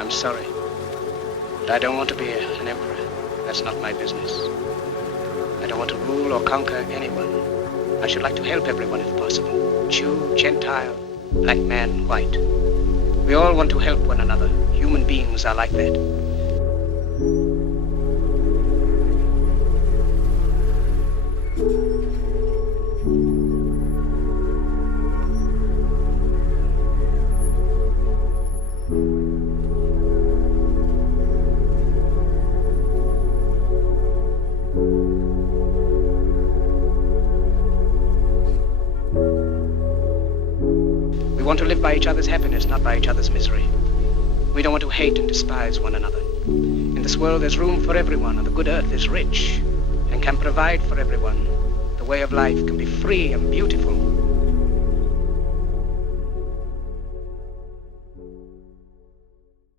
I'm sorry, but I don't want to be an emperor. That's not my business. I don't want to rule or conquer anyone. I should like to help everyone if possible. Jew, Gentile, black man, white. We all want to help one another. Human beings are like that. We want to live by each other's happiness, not by each other's misery. We don't want to hate and despise one another. In this world there's room for everyone, and the good earth is rich and can provide for everyone. The way of life can be free and beautiful.